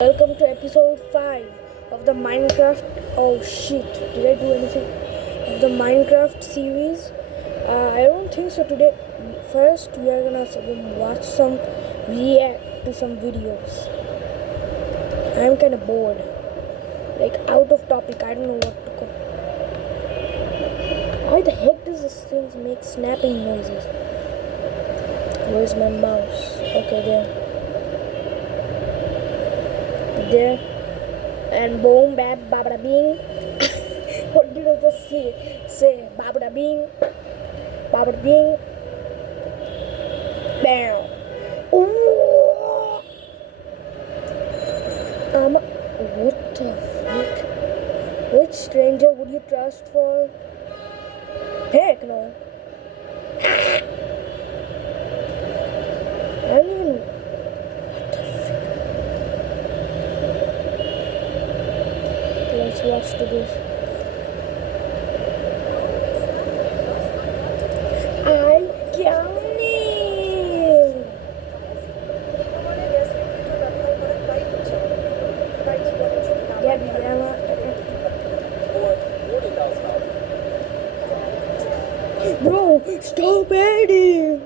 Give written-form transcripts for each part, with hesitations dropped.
Welcome to episode 5 of the Minecraft. Oh shit, did I do anything? Of the Minecraft series? I don't think so today. First, we are gonna watch some react to some videos. I'm kinda bored. Like, out of topic, I don't know what to call. Why the heck does this thing make snapping noises? Where's my mouse? Okay, there and boom bab babada bing. What did I just say babada bing bam. Ooh. What the fuck? Which stranger would you trust for? Heck no. I don't even. Let's watch to this. I counting. Bro, stop editing.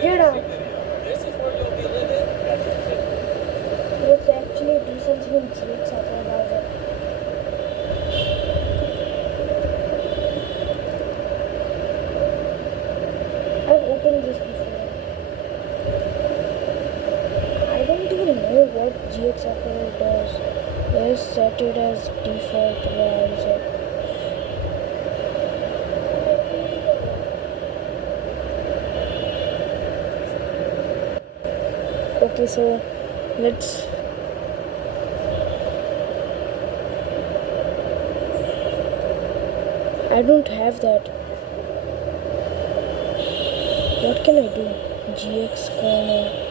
Get out. Let's actually do something in GX about it. I've opened this before. I don't even know what GX does. Let's set it as default browser. Okay, so let's I don't have that. What can I do? GX corner.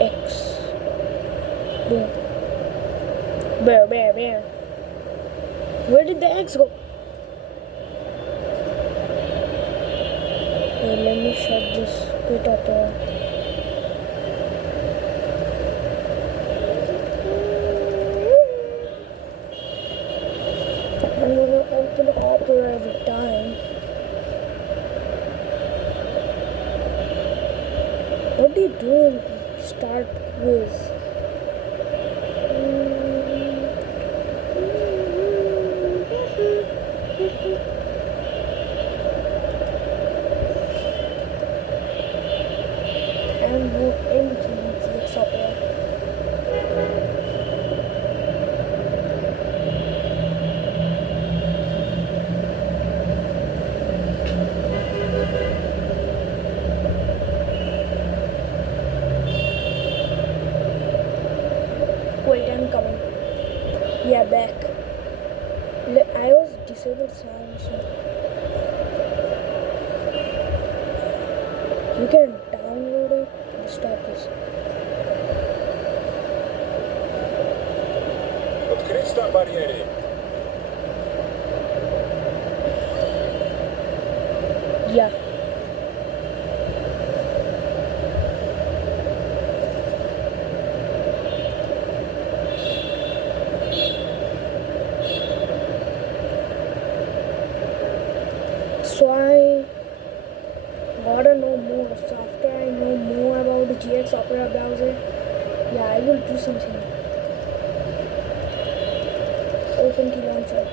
X. Boom. Bear. Where did the X go? Wait, let me shut this bit up. I'm gonna open Opera every time. What do you do in Start Quiz? And move into GX Opera. Wait, I'm coming. Yeah, back. I was disabled sound, so you can download it and stop this. Открыть барьере. Yeah. gotta know more. So after I know more about the GX Opera browser, yeah, I will do something. Open key launcher.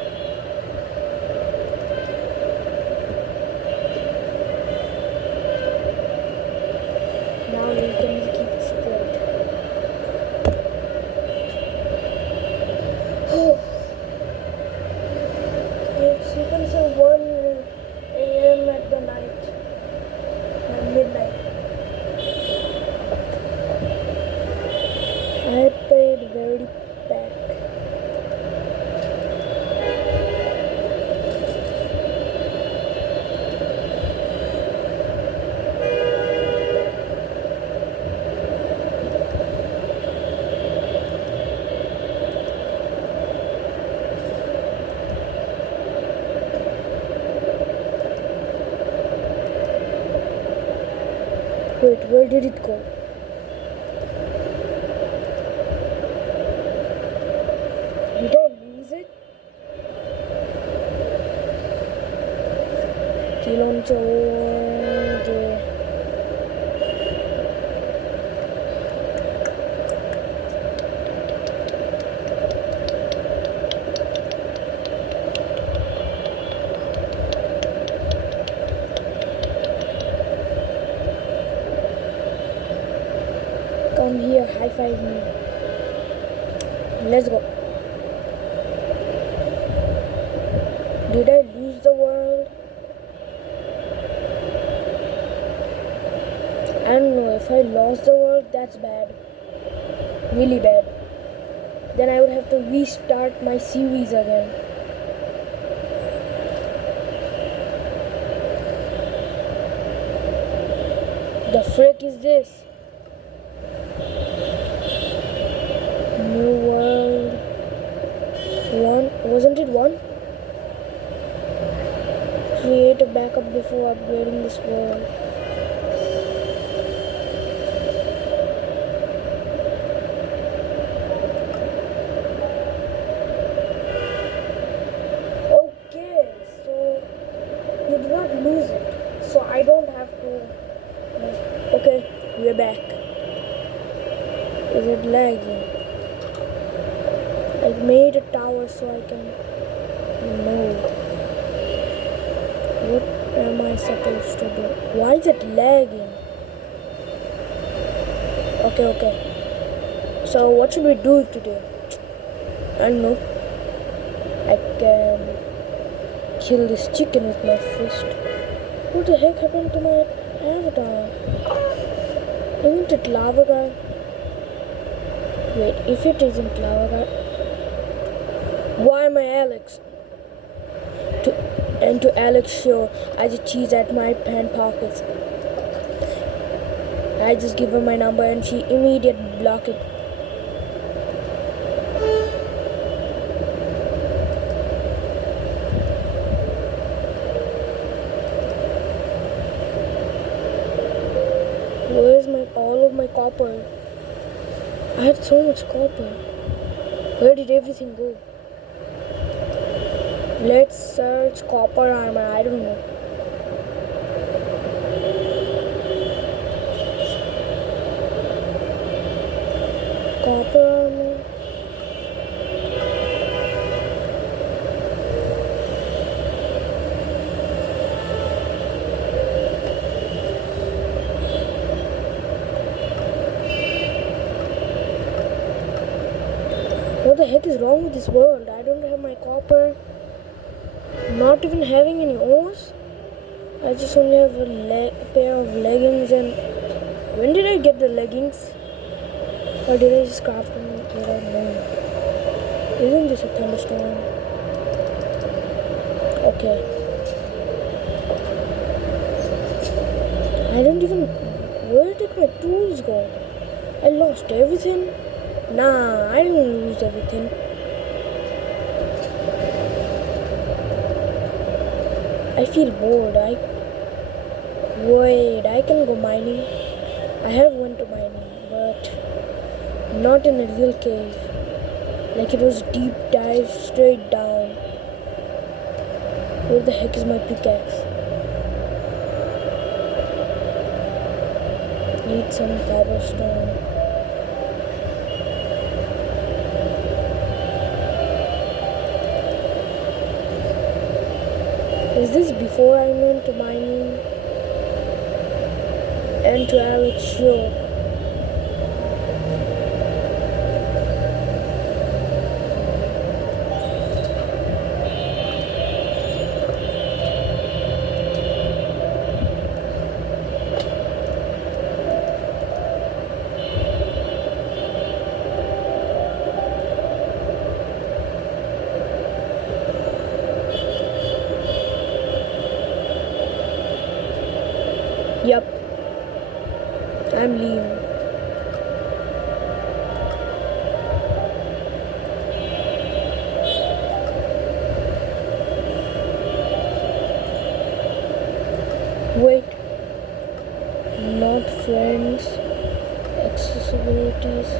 Now we can keep support. It's you can say 1 a.m. at the night, midnight. I had paid very back. Wait, where did it go? Did I lose it? Launcher. Come here, high five me. Let's go. Did I lose the world? I don't know. If I lost the world, that's bad. Really bad. Then I would have to restart my series again. The frick is this? New world. 1. Wasn't it 1? Create a backup before upgrading this world. Okay, so you did not lose it. So I don't have to. Okay, we're back. Is it lagging? I made a tower so I can know. What am I supposed to do? Why is it lagging? Okay. So what should we do today? I don't know. I can kill this chicken with my fist. What the heck happened to my avatar? Isn't it lava guy? Wait, if it isn't lava guy, why am I Alex? To Alex show, I just cheese at my pant pockets. I just give her my number and she immediately block it. Where's all of my copper? I had so much copper. Where did everything go? Let's search copper armor. I don't know. Copper armor. What the heck is wrong with this world? I don't have my copper. Not even having any ores. I just only have a pair of leggings. And when did I get the leggings? Or did I just craft them without knowing? Isn't this a thunderstorm? Okay. I don't even... Where did my tools go? I lost everything? Nah, I didn't lose everything. I feel bored. Wait, I can go mining. I have went to mining, but not in a real cave. Like it was deep dive straight down. Where the heck is my pickaxe? Need some cobblestone. Is this before I went to mining? And to Alex Show. Yup. I'm leaving. Wait. Not friends. Accessibilities.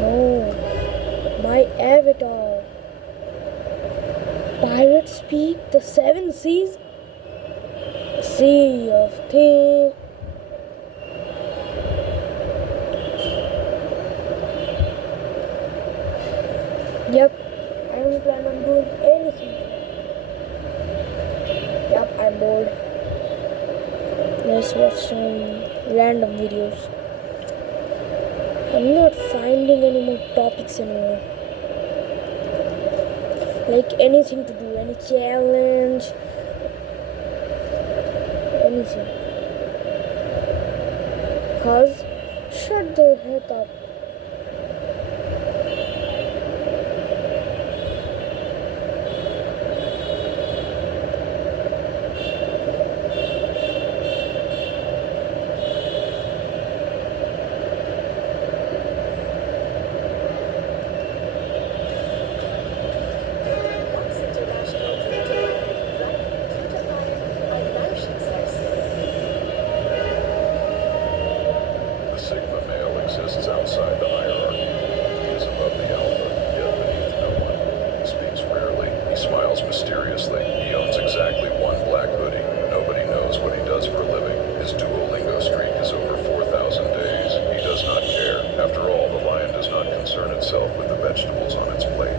No. My avatar. Pirate speak the seven seas. Sea of Thieves. Yep, I don't plan on doing anything. Yep, I'm bored. Let's watch some random videos. I'm not finding any more topics anymore. Like anything to do, any challenge. Anything. Cause shut the heck up. Outside the hierarchy. He is above the alpha, yet beneath no one. He speaks rarely. He smiles mysteriously. He owns exactly one black hoodie. Nobody knows what he does for a living. His Duolingo streak is over 4,000 days. He does not care. After all, the lion does not concern itself with the vegetables on its plate.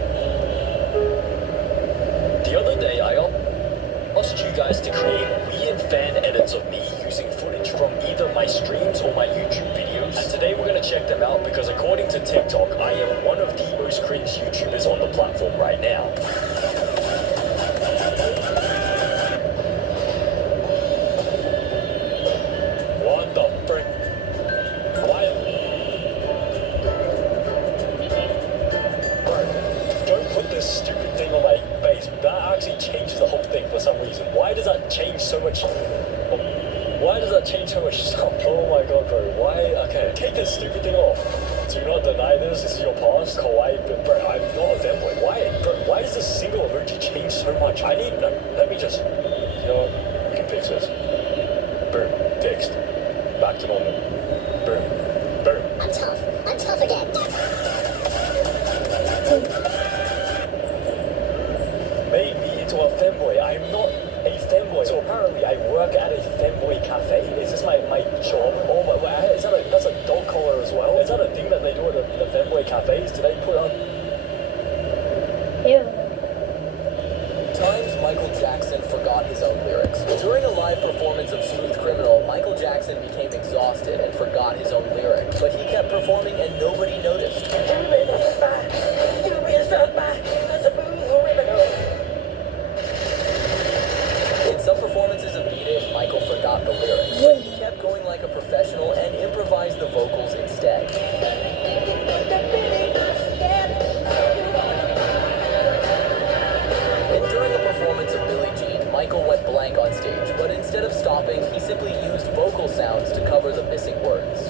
The other day, I asked you guys to create weird fan edits of me using footage from either my streams or my YouTube videos. And today we're going to check them out because according to TikTok, I am one of the most cringe YouTubers on the platform right now. What the frick? Why? Bro, don't put this stupid thing on my face. That actually changes the whole thing for some reason. Why does that change so much? Why does that change so much stuff? Oh my god, bro. Why? Okay, take this stupid thing off. Do not deny this. This is your past. Kawaii, but bro, I'm not a fanboy. Why? Bro, why does this single emoji change so much? I need. Let me just. You know what? We can fix this. Boom. Fixed. Back to normal. Boom. Boom. I'm tough. I'm tough again. Made me into a femboy. I'm not a femboy. So apparently I work at a femboy cafe. Is this my job? Oh my, is that that's a dog collar as well? Is that a thing that they do at the femboy cafes? Do they put on? Yeah. Times Michael Jackson forgot his own lyrics. During a live performance of Smooth Criminal, Michael Jackson became exhausted and forgot his own lyrics. But he kept performing and nobody noticed. In some performances of Beat It, Michael forgot the lyrics. But he kept going like a professional and improvised the vocals instead. And during a performance of Billie Jean, Michael went blank on stage, but instead of stopping, he simply used vocal sounds to cover the missing words.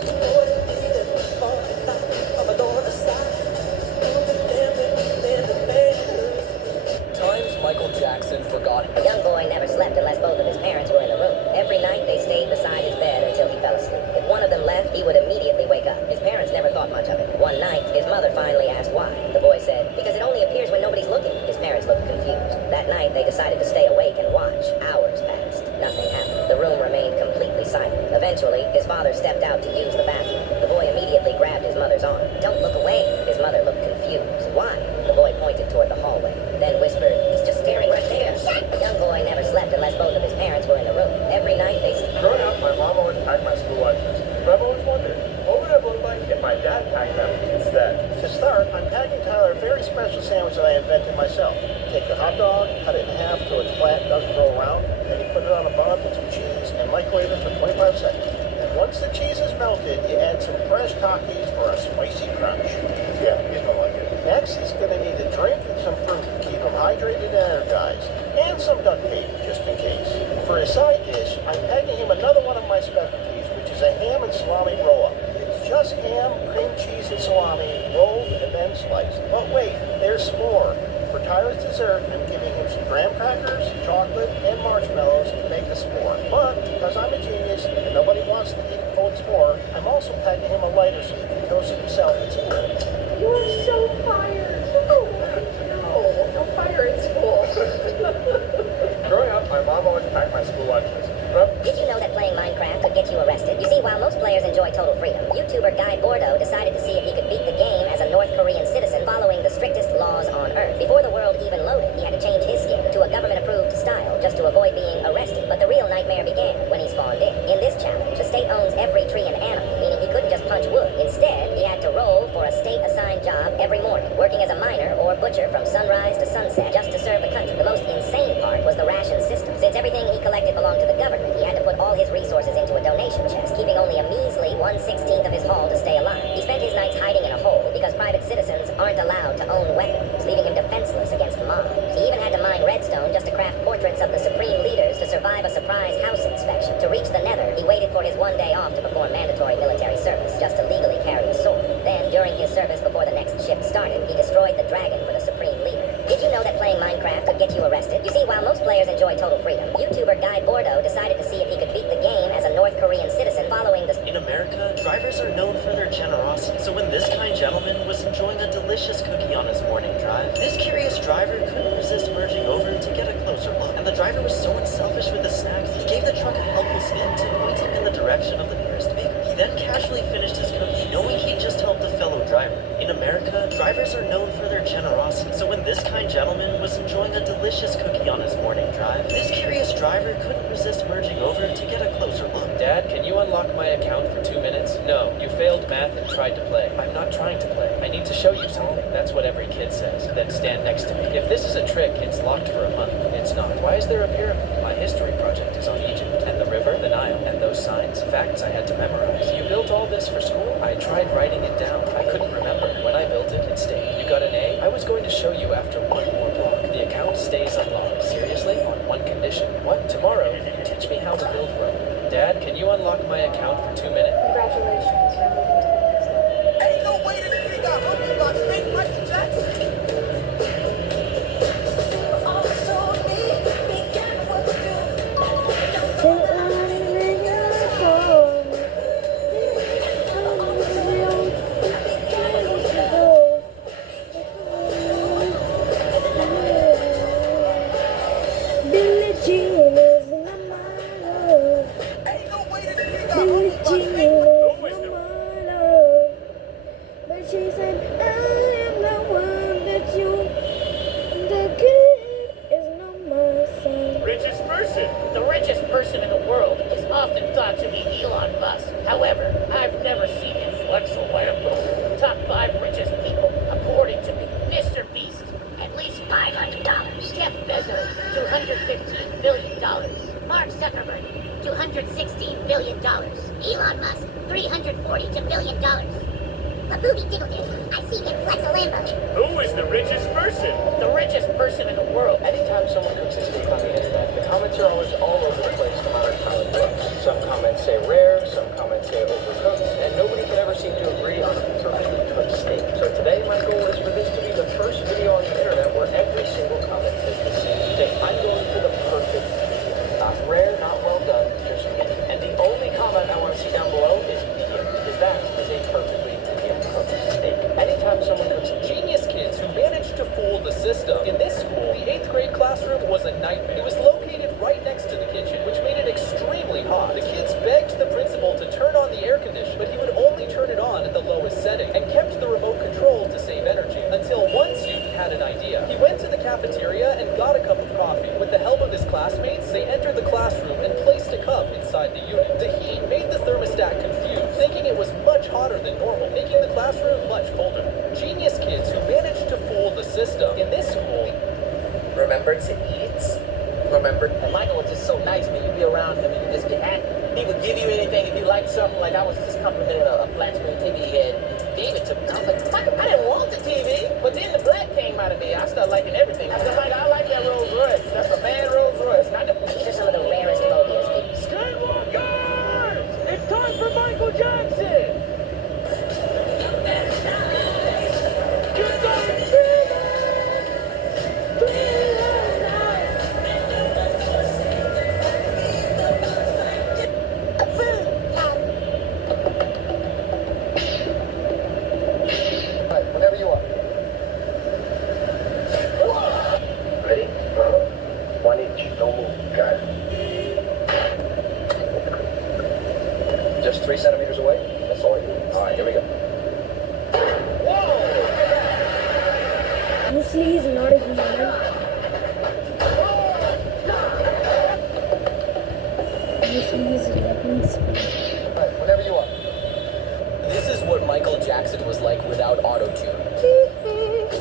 Times Michael Jackson forgot. A young boy never slept unless both of his parents were in the room. Every night they stayed beside his bed until he fell asleep. If one of them left, he would immediately wake up. His parents never thought much of it. One night, his mother finally asked why. The boy said, because it only appears when nobody's looking. His parents looked confused. That night, they decided to stay awake and watch. Hours passed. Nothing happened. The room remained completely silent. Eventually, his father stepped out to use the bathroom. The boy immediately grabbed his mother's arm. "Don't look away." His mother looked confused. "Why?" The boy pointed toward the hallway, then whispered, "He's just staring right there." The young boy never slept unless both of his parents were in the room. Every night they... Growing up, my mom always packed my school lunches. But I've always wondered, what would it look like if my dad packed them instead? To start, I'm packing Tyler a very special sandwich that I invented myself. Take the hot dog, cut it in half so it's flat and doesn't roll around, then you put it on a bun with some cheese and microwave it for 25 seconds. And once the cheese is melted, you add some fresh Takis for a spicy crunch. Yeah, he's gonna like it. Next, he's going to need a drink and some fruit to keep him hydrated and energized, and some duct tape, just in case. For his side dish, I'm packing him another one of my specialties, which is a ham and salami roll-up. It's just ham, cream cheese, and salami, rolled and then sliced. But wait, there's s'more. For Tyler's dessert, I'm giving him some graham crackers, chocolate, and marshmallows to make a s'more. But because I'm a genius and nobody wants to eat cold s'more, I'm also packing him a lighter so he can toast it himself in school. You are so fired. No fire at school. Growing up, my mom always packed my school lunches. But Did you know that playing Minecraft could get you arrested? You see, while most players enjoy total freedom, YouTuber Guy Bordeaux decided to see if he could beat the game as a North Korean citizen following the strictest laws on Earth. Before the world even loaded, he had to change his skin to a government-approved style just to avoid being arrested. But the real nightmare began when he spawned in. In this challenge, the state owns every tree and animal, meaning he couldn't just punch wood. Instead, he had to roll for a state-assigned job every morning, working as a miner or butcher from sunrise to sunset just to serve the country. The most insane part was the ration system. Since everything he collected belonged to the government, he had to put all his resources into a donation chest, keeping only a measly 1/16 of his haul to stay alive. He spent his nights hiding in a hole because private citizens aren't allowed to own weapons, leaving him defenseless against mobs. He even had to mine redstone just to craft portraits of the supreme leaders to survive a surprise house inspection. To reach the nether, he waited for his one day off to perform mandatory military service, just to legally carry a sword. Then, during his service before the next shift started, he destroyed the dragon for the supreme leader. Did you know that playing Minecraft could get you arrested? You see, while most players enjoy total freedom, YouTuber Guy Bordeaux decided to see if he could beat the game as a North Korean citizen following the... In America, drivers are known for their generosity. So when this kind gentleman was enjoying a delicious cookie on his morning drive, this curious driver couldn't resist merging over to get a closer look. And the driver was so unselfish with his snacks, he gave the truck a helpful spin to point him in the direction of the nearest bakery. He then casually finished his cookie, knowing he just helped a fellow driver. In America, drivers are known for their generosity. So when this kind gentleman was enjoying a delicious cookie on his morning drive, this curious driver couldn't resist merging over to get a closer look. Dad, can you unlock my account for 2 minutes? No, you failed math and tried to play. I'm not trying to play. I need to show you something. That's what every kid says. Then stand next to me. If this is a trick, it's locked for a month. It's not. Why is there a pyramid? My history project is on Egypt. And the river, the Nile, and those signs. Facts I had to memorize. You built all this for school? I tried writing it down. I couldn't remember. When I built it, it stayed. You got an A? I was going to show you after one more block. The account stays unlocked. Seriously? On one condition. What? Tomorrow, you teach me how to build Rome. Dad, can you unlock my account for 2 minutes? Congratulations, you're moving to the next level. Ain't no way this nigga got hooked about fake Michael Jackson. Billie Jean is my mother. Ain't no way this nigga got Billie hooked about Jean fake is my mother. But she said, I am the one that you, the kid is not my son. richest person. The richest person in the world is often thought to be Elon Musk. However, I've never seen him flex a Lambo. Top 5 richest people, according to me. Mr. Beast, at least $500. Jeff Bezos, $215 billion. Mark Zuckerberg, $216 billion. Elon Musk, $342 billion. A booby diddle-doo. I've seen him flex a Lambo. Who is the richest person? The richest person in the world. Anytime someone cooks a steak on the internet, the comments are always all over the place no matter how it looks. Some comments say rare, some comments say overcooked, and nobody can ever seem to agree on a perfectly cooked steak. So today my goal is for this to be the first video on the internet where every single comment says the same thing. I'm going for the perfect medium. Not rare, not well done, just medium. And the only comment I want to see down below is medium, because that is a perfectly medium cooked steak. Anytime someone cooks Genius kids who managed to fool the system. In this school, the 8th grade classroom was a nightmare. It was located right next to the kitchen, which made it extremely hot. The kids begged inside the unit. The heat made the thermostat confused, thinking it was much hotter than normal, making the classroom much colder. Genius kids who managed to fool the system. In this school, Remember to eat. Remember. And Michael was just so nice, man. You'd be around him and you just get happy. He would give you anything if you liked something. Like I was just complimenting a flat screen TV he had. He gave it to me. I was like, Michael, I didn't want the TV. But then the black came out of me. I started liking everything. I said, Michael, I like that Rolls Royce. That's a bad Rolls Royce. Not the... These are some of the rarest phobias people. Skywalkers! It's time for Michael Jackson! Whenever you are. Ready? One each. Don't move. Got it. Just 3 centimeters away? That's all I need. All right, here we go. Bruce Lee is not a human. Bruce Lee is lightning speed. Whenever you are. this is what Michael Jackson was like without auto-tune.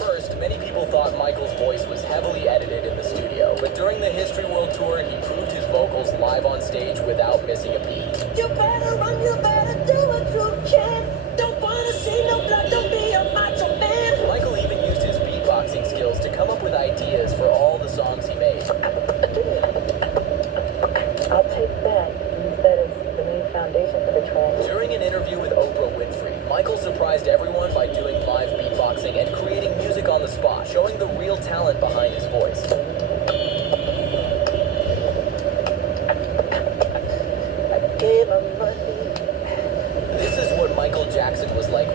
First, many people thought Michael's voice was heavily edited in the studio, but during the History World Tour, he proved his vocals live on stage without missing a beat. You better run, you better do what you can. Don't wanna see no blood, don't be a macho man. Michael even used his beatboxing skills to come up with ideas for all the songs he made. I'll take that. Use that as the main foundation for the track. During an interview with Oprah Winfrey, Michael surprised everyone by doing live beatboxing and creating music on the spot, showing the real talent behind his voice. I gave him money. This is what Michael Jackson was like.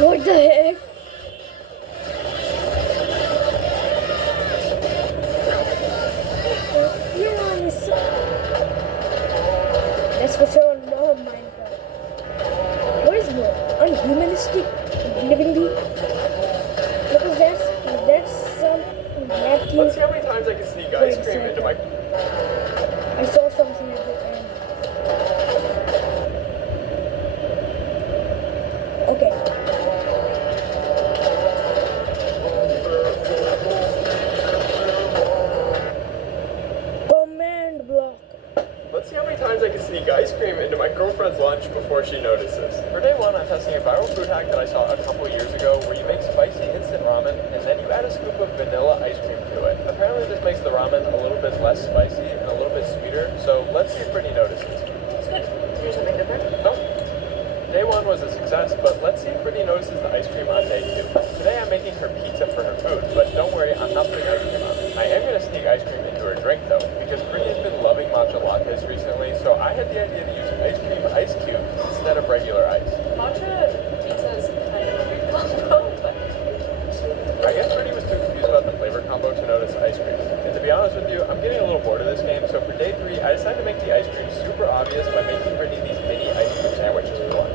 What the heck? Yes. That's for sure no Minecraft. What is more unhumanistic living being? Because that's some wacky. Let's see how many times I can sneak ice cream into my... I saw something at the end. Okay. Command block. Let's see how many times I can sneak ice cream into my girlfriend's lunch before she notices. For day one, I'm testing a viral food hack that I saw a couple years ago where you make spicy instant ramen and then you add a scoop of vanilla ice cream to it. Apparently this makes the ramen a little bit less spicy and a little bit sweeter, so let's see if Brittany notices. It's good. Here's something different. No. Day one was a success, but let's see if Brittany notices the ice cream on day two. Today I'm making her pizza for her food, but don't worry, I'm not putting ice cream on it. I am going to sneak ice cream into her drink though, because Brittany's been loving matcha lattes recently, so I had the idea to use ice cream ice cube instead of regular ice. Matcha pizza is kind of a weird combo, but I guess Brittany was too confused about the flavor combo to notice ice cream. And to be honest with you, I'm getting a little bored of this game, so for day three, I decided to make the ice cream super obvious by making Brittany these mini ice cream sandwiches for lunch.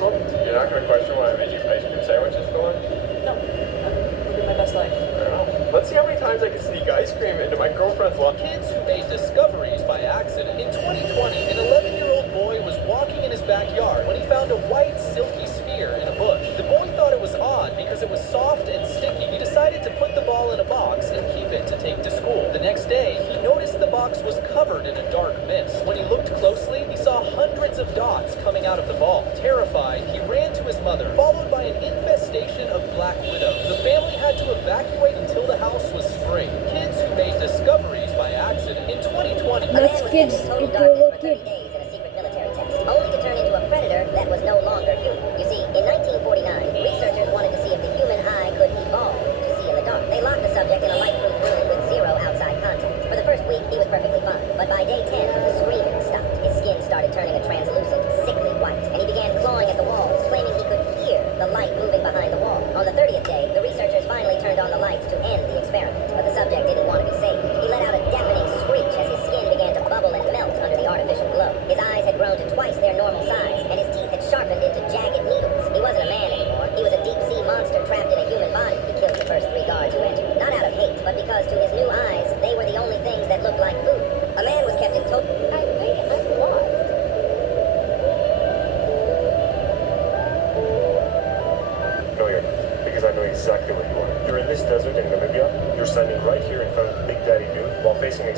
You're not going to question why I made you ice cream sandwiches for lunch? no. I'll do my best life. I don't know. Let's see how many times I can sneak ice cream into my girlfriend's lunch. Kids who made discoveries by accident. In 2020, an 11-year-old boy was walking in his backyard when he found a white, silky sphere in a bush. The boy thought it was odd because it was soft and sticky. He decided to put the ball in a box and keep it to take to school. The next day, he noticed the box was covered in a dark mist. When he looked closely, he saw hundreds of dots coming out of the ball. Terrified, he ran to his mother, followed by an infestation of black widows. The family had to evacuate until the house was sprayed. Kids who made discoveries by accident. In 2020, A man That's was kids. kept in total It darkness will for 30 kid. days in a secret military test, only to turn into a predator that was no longer human. You see, in 1949, researchers wanted to see if the human eye could evolve to see in the dark. They locked the subject in a light-proof room with zero outside contact. For the first week, he was perfectly fine, but by day 10, the screaming stopped. His skin started turning a translucent, sickly white, and he began clawing at the walls, claiming he could hear the light moving behind the wall. On the 30th day, the researchers finally turned on the lights to end the experiment, but the subject didn't want to be saved. He let out a deafening screech as his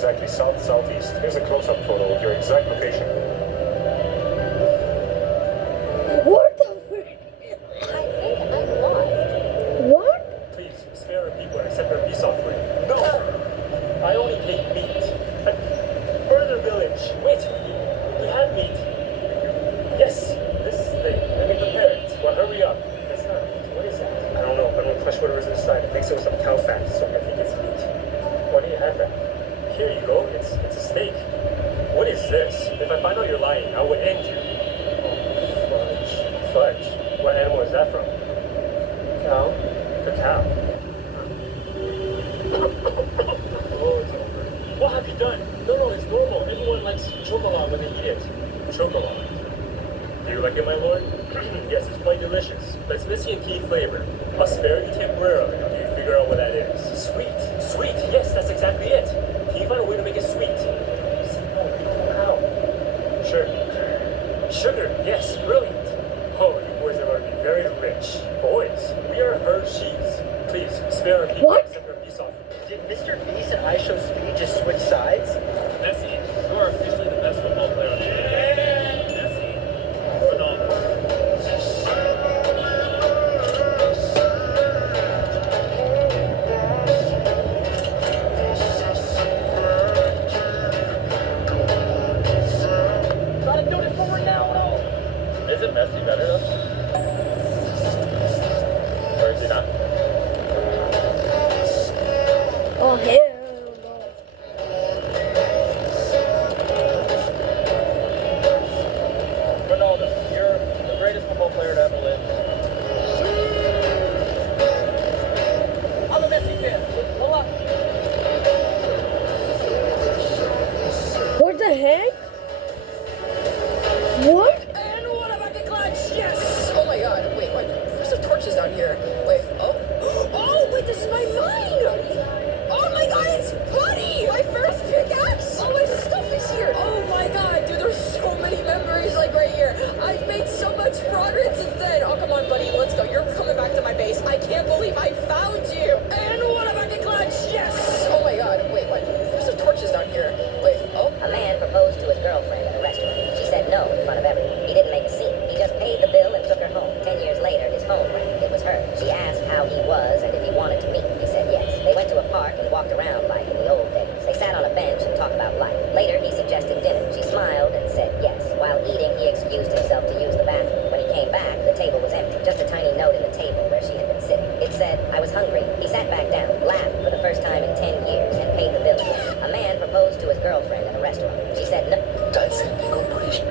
exactly south-southeast. Here's a close-up photo of your exact location. What the frick? I think I'm lost. What? Please, spare our people and accept our peace offering. No! I only take meat. Further village. Wait, you have meat? Yes, this thing. Let me prepare it. Well, hurry up. That's not meat. What is that? I don't know. I don't touch whatever's inside. It makes it with some cow fat, so I think it's meat. Why do you have that? Here you go. It's a steak. What is this? If I find out you're lying, I will end you. Oh, fudge. Fudge. What animal is that from? Cow. The cow. Oh, it's over. What have you done? No, it's normal. Everyone likes chocolate when they eat it. Chocolate. Do you like it, my lord? Yes, it's quite delicious. But it's missing a key flavor. Asparagus tempura. Do you figure out what that is? Sweet. Sweet. Yes, that's exactly it. Can you find a way to make it sweet? How? Sure. Sugar. Yes, brilliant. Oh, you boys are going to be very rich. Boys, we are Hershey's. Please, spare our people. What? Accept our peace offering. Did Mr. Beast and I Show Speed just switch sides? Messi, you are officially the best football player on the earth. Messi. Ronaldo. Gotta do it for Ronaldo! Isn't Messi better though? Or is he not? Oh, hell no. Ronaldo, you're the greatest football player to ever live. I'm a Messi fan. Hold on. What the heck? What? And what about the clutch? Yes! Oh my god, wait, there's some torches down here. Wait, oh, wait, this is my mine! Oh my god, it's Buddy! My first pickaxe! All my stuff is here! Oh my god, dude, there's so many memories like right here. I've made so much progress since then. Oh, come on, Buddy, let's go. You're coming back to my base. I can't believe I found you! And what about the clutch? Yes! Oh my god, wait, there's some torches down here. Wait, oh. A man proposed to his girlfriend at a restaurant. She said no in front of everyone. He didn't make a scene. He just paid the bill and took her home. 10 years later, his phone rang. It was her. She asked how he was and if he wanted to meet. He said yes. They went to a park and walked around like in the old days. They sat on a bench and talked about life. Later, he suggested dinner. She smiled and said yes. While eating, he excused himself to use the bathroom. When he came back, the table was empty. Just a tiny note in the table where she had been sitting. It said, "I was hungry." He sat back down, laughed for the first time in 10 years, and paid the bill. A man proposed to his girlfriend at a restaurant. She said no.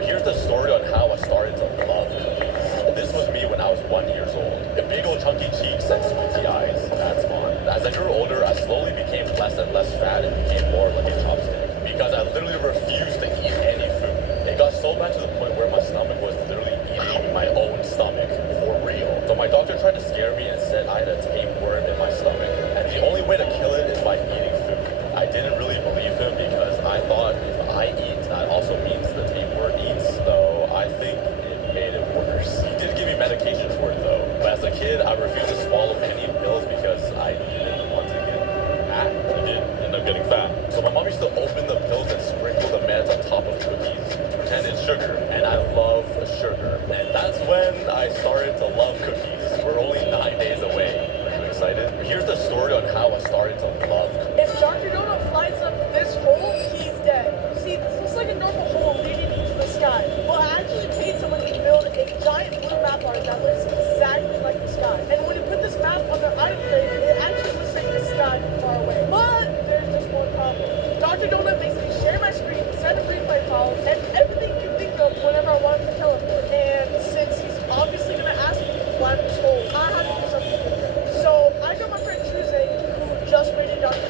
Here's the story on how I started to love cookies. This was me when I was 1 year old. The big old chunky cheeks and squinty eyes. That's fun. As I grew older, I slowly became less and less fat and became more like a chopstick. Because I literally refused to eat any food. It got so bad to the point where my stomach was literally eating my own stomach. For real. So my doctor tried to scare me and said I had a tapeworm in my stomach. And the only way to kill it is by eating food. I didn't really believe him because I thought if I eat, that also means the tapeworm eats, though I think it made it worse. He did give me medication for it though. But as a kid, I refused to swallow any pills because I didn't want to get fat. I did end up getting fat. So my mom used to open the pills and sprinkle the meds on top of cookies to pretend it's sugar. And I love sugar. And that's when I started to love cookies. We're only 9 days away. Are you excited? Here's the story on how I started to love cookies. If Dr. Donut flies up this hole, he's dead. See, this looks like a normal hole leading into the sky. Well, I actually paid someone to build a giant blue map art that looks exactly like the sky. And when you put this map on their item frame, it actually looks like the sky from far away. But there's just one problem. Dr. Donut makes me share my screen, set up replay calls, and everything you think of whenever I want to teleport. And since he's obviously going to ask me to fly this hole, I have to do something different. So I got my friend Tuesday, who just rated Dr.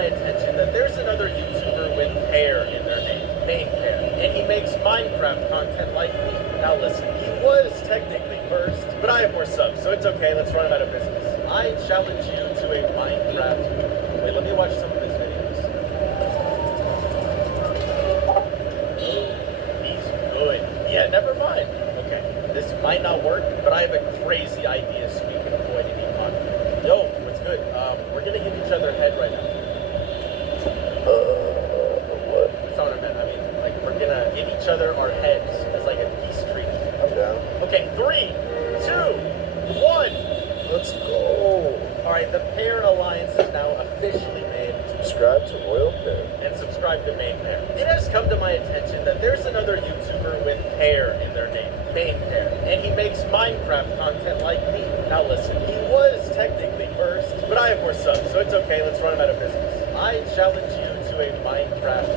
my attention that there's another YouTuber with Pear in their name, Main Pear, and he makes Minecraft content like me. Now listen, he was technically first, but I have more subs, so it's okay, let's run him out of business. I challenge you to a Minecraft. Wait, let me watch some of his videos. He's good. Yeah, never mind. Okay, this might not work, but I have a crazy idea so we can avoid any conflict. Yo, what's good? We're gonna hit each other head right now. What? That's not what I meant. I mean, like, we're gonna hit each other our heads as like a peace treaty. I'm down. Okay, 3, 2, 1. Let's go. Alright, the Pear Alliance is now officially made. Subscribe to Royal Pear. And subscribe to Main Pear. It has come to my attention that there's another YouTuber with Pear in their name, Main Pear, and he makes Minecraft content like me. Now listen, he was technically first, but I have more subs, so it's okay, let's run him out of business. I challenge you to a Minecraft.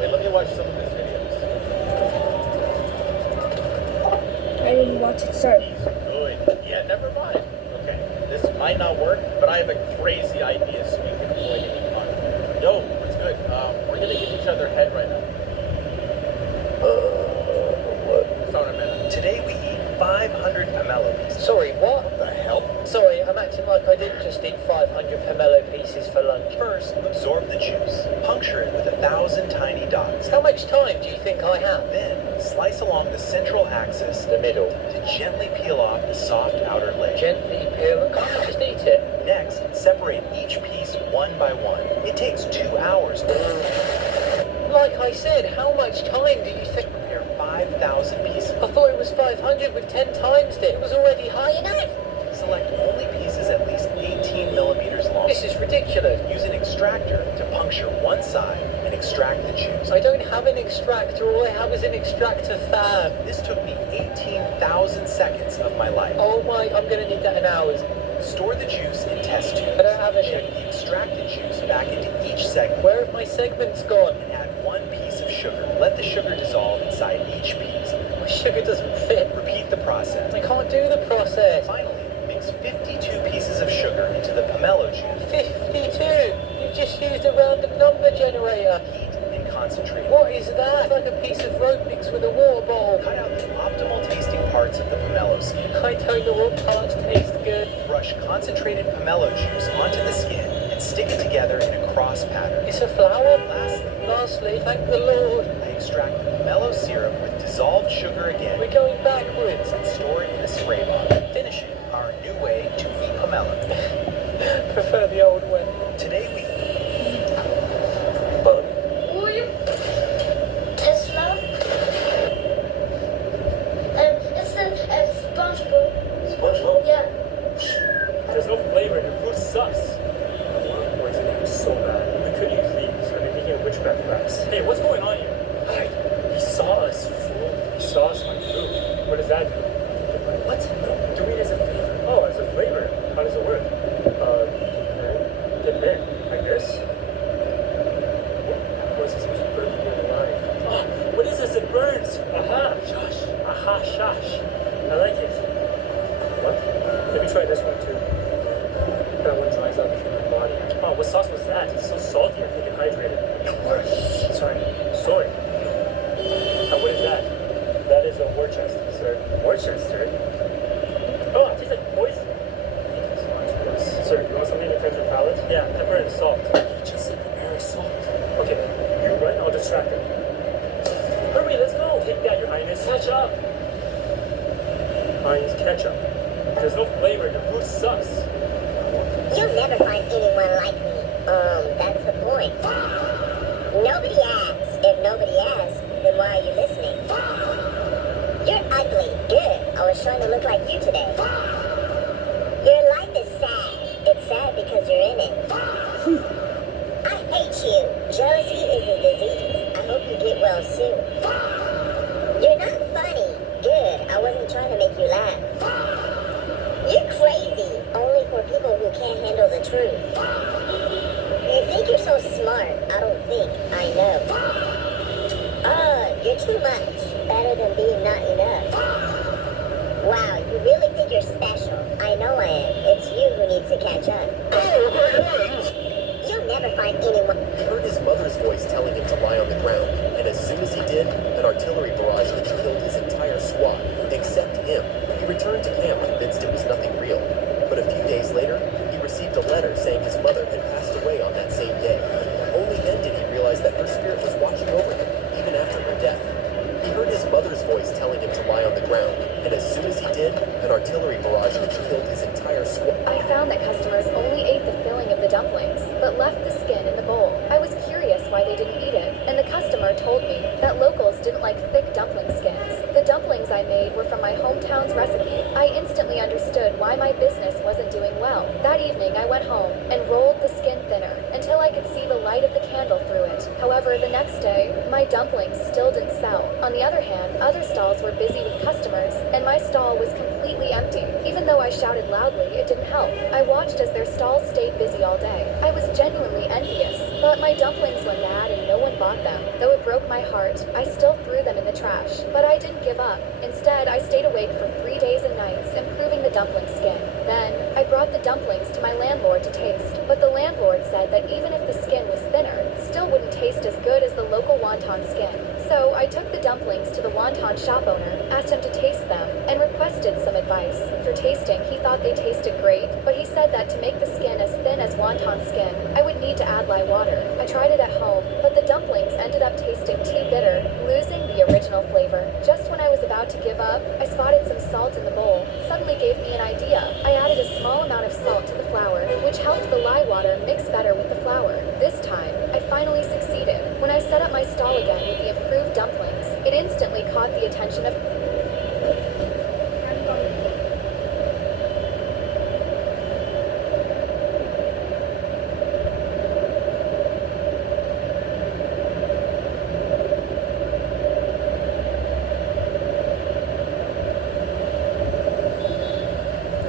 Wait, let me watch some of his videos. I didn't watch it, sorry. He's good. Yeah, never mind. Okay, this might not work, but I have a crazy idea so we can avoid any conflict. Yo, what's good? We're gonna hit each other head right now. What? That's not what I meant. Today we eat 500 pomelo pieces. Sorry, what? What the hell? Sorry, I'm acting like I didn't just eat 500 pomelo pieces for lunch. First, absorb the juice. Puncture it with 1,000 tiny dots. How much time do you think I have? Then, slice along the central axis The middle. to gently peel off the soft outer layer. Gently peel. Can't I just eat it? Next, separate each piece one by one. It takes 2 hours to Like I said, how much time do you think? prepare 5,000 pieces. I thought it was 500 with 10 times it. It was already high enough. Select only pieces at least 18 millimeters long. This is ridiculous. Use an extractor to puncture one side and extract the juice. I don't have an extractor. All I have is an extractor fab. This took me 18,000 seconds of my life. Oh my, I'm gonna need that in hours. Store the juice in test tubes. I don't have any. Check the extracted juice back into each segment Where have my segments gone? and add 1 piece of sugar. Let the sugar dissolve inside each piece. My sugar doesn't fit. Repeat the process. I can't do the process. Finally, mix 52 pieces of sugar into the pomelo juice. 52. You just used a random number generator. Heat and concentrate. What is that? It's like a piece of rope mixed with a water bowl. Cut out the optimal tasting parts of the pomelo skin. I don't know what parts taste good. Brush concentrated pomelo juice onto the skin and stick it together in a cross pattern. It's a flower. Lastly, Thank the Lord. I extract the pomelo syrup with dissolved sugar again We're going backwards. and store it in a spray bottle. Finishing our new way to eat pomelo. Prefer the old way. Today we Tesla? It's the SpongeBob. SpongeBob? Yeah. There's no flavor. The food sucks. Poisoning was so bad. We could use these. I've been thinking of witchcraft wraps. Hey, what's going on here? Hi. He saw us, fool. He saw us my food. What does that do? What? Do it as a flavor. Oh, as a flavor. How does it work? Get in, I guess. What's this supposed to burn me alive? Oh, what is this? It burns. Aha, shush. Aha, shush. I like it. What? Let me try this one too. That one dries out the human body. Oh, what sauce was that? It's so salty. I think it hydrated. Sorry. Sorry. What is that? That is a Worcester, sir. Worcester? Oh, it tastes like poison. Sir, you want something to cleanse your palate? Yeah, pepper and salt. You just said pepper and salt. Okay, you run, I'll distract him. Hurry, let's go! Take that, your highness. Catch up! Heinz ketchup. There's no flavor, the food sucks. You'll never find anyone like me. That's the point. Nobody asks. If nobody asks, then why are you listening? You're ugly. Good. I was trying to look like you today. Your life is sad. It's sad because you're in it. I hate you. Jealousy is a disease. I hope you get well soon. You're not funny. Good. I wasn't trying to make you laugh. You're crazy. Only for people who can't handle the truth. You think you're so smart. I don't think. I know. You're too much. Better than being not enough. Wow, you really think you're special. I know I am. It's you who needs to catch up. You'll never never find anyone. He heard his mother's voice telling him to lie on the ground, and as soon as he did, an artillery barrage had killed his entire squad, except him. He returned to camp convinced it was nothing real. But a few days later, he received a letter saying his mother had passed away on that same day. Only then did he realize that her spirit was watching over him, even after her death. He heard his mother's voice telling him to lie on the ground, and as soon as he did, an artillery barrage had killed his entire squad. I found that customers only ate the filling of the dumplings, but left the skin in the bowl. I was curious why they didn't eat it, and the customer told me that locals didn't like thick dumpling skins. The dumplings I made were from my hometown's recipe. I instantly understood why my business wasn't doing well. That evening, I went home and rolled the skin thinner until I could see the light of the candle through it. However, the next day, my dumplings still didn't sell. On the other hand, other stalls were busy with customers, and my stall was completely empty. Even though I shouted loudly, it didn't help. I watched as their stalls stayed busy all day. I was genuinely envious, but my dumplings went bad and no one bought them. Though it broke my heart, I still threw them in the trash. But I didn't give up. Instead, I stayed awake for 3 days and nights, improving the dumpling skin. Then, I brought the dumplings to my landlord to taste. But the landlord said that even if the skin was thinner, it still wouldn't taste as good as the local wonton skin. So, I took the dumplings to the wonton shop owner, asked him to taste them, and requested some advice. For tasting, he thought they tasted great, but he said that to make the skin as thin as wonton skin, I would need to add lye water. I tried it at home, but the dumplings ended up tasting too bitter, losing the original flavor. Just when I was about to give up, I spotted some salt in the bowl. Suddenly gave me an idea. I added a small amount of salt to the flour, which helped the lye water mix better with the flour. This time, I finally succeeded. When I set up my stall again with the improved dumplings, it instantly caught the attention of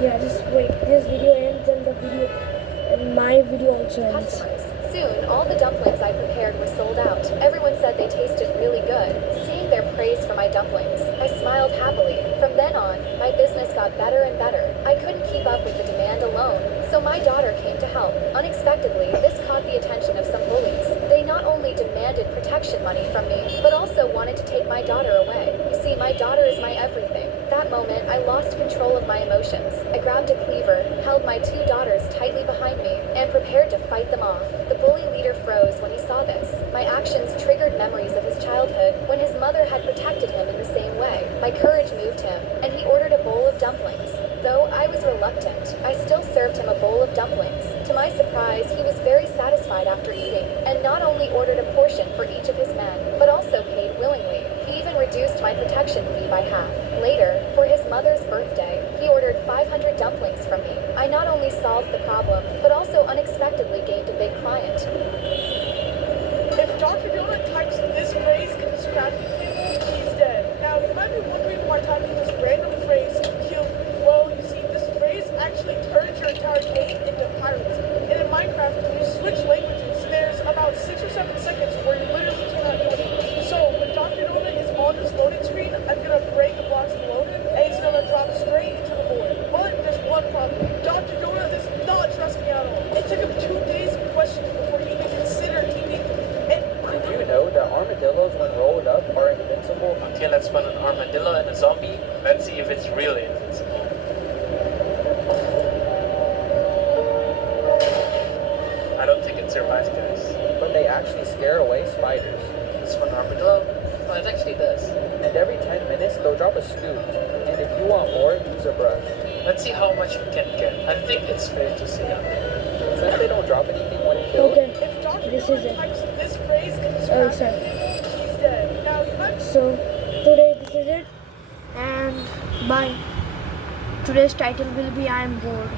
Yeah, just wait. This video ends and my video also ends. customers. Soon, all the dumplings I prepared were sold out. Everyone said they tasted really good. Seeing their praise for my dumplings, I smiled happily. From then on, my business got better and better. I couldn't keep up with the demand alone, so my daughter came to help. Unexpectedly, this caught the attention of some bullies. They not only demanded protection money from me, but also wanted to take my daughter away. You see, my daughter is my everything. That moment, I lost control of my emotions. I grabbed a cleaver, held my 2 daughters tightly behind me, and prepared to fight them off. The bully leader froze when he saw this. My actions triggered memories of his childhood when his mother had protected him in the same way. My courage moved him, and he ordered a bowl of dumplings. Though I was reluctant, I still served him a bowl of dumplings. To my surprise, he was very satisfied after eating, and not only ordered a portion for each of his men, but also paid willingly. He even reduced my protection fee by half. Later, for his mother's birthday, he ordered 500 dumplings from me. I not only solved the problem, but also unexpectedly gained a big client. If Dr. Donut types this phrase in his crafty table, he's dead. Now, you might be wondering why typing this random phrase killed me. Well, you see, this phrase actually turns your entire game into pirates. And in Minecraft, when you switch languages, there's about 6 or 7 seconds where you literally cannot do anything. So, when Dr. Donut is on this loading screen, I'm gonna break the blocks below him, and he's gonna drop straight into the void. But there's one problem. Dr. Donut does not trust me at all. It took him 2 days of questioning before he even considered teaming with me. And Did you know that armadillos, when rolled up, are invincible? Okay, let's put an armadillo and a zombie. Let's see if it's really invincible. I don't think it survives, guys. But they actually scare away spiders. This one armadillo? Well, it actually does. And every 10 minutes, they'll drop a scoop. And if you want more, use a brush. Let's see how much we can get. I think it's fair to say on there. Since they don't drop anything when killed, Okay, if Dr. this is Donut it. types this phrase in his Oh, crafty sorry. table, he's dead. Now, you might So today this is it, and bye. Today's title will be I am bored.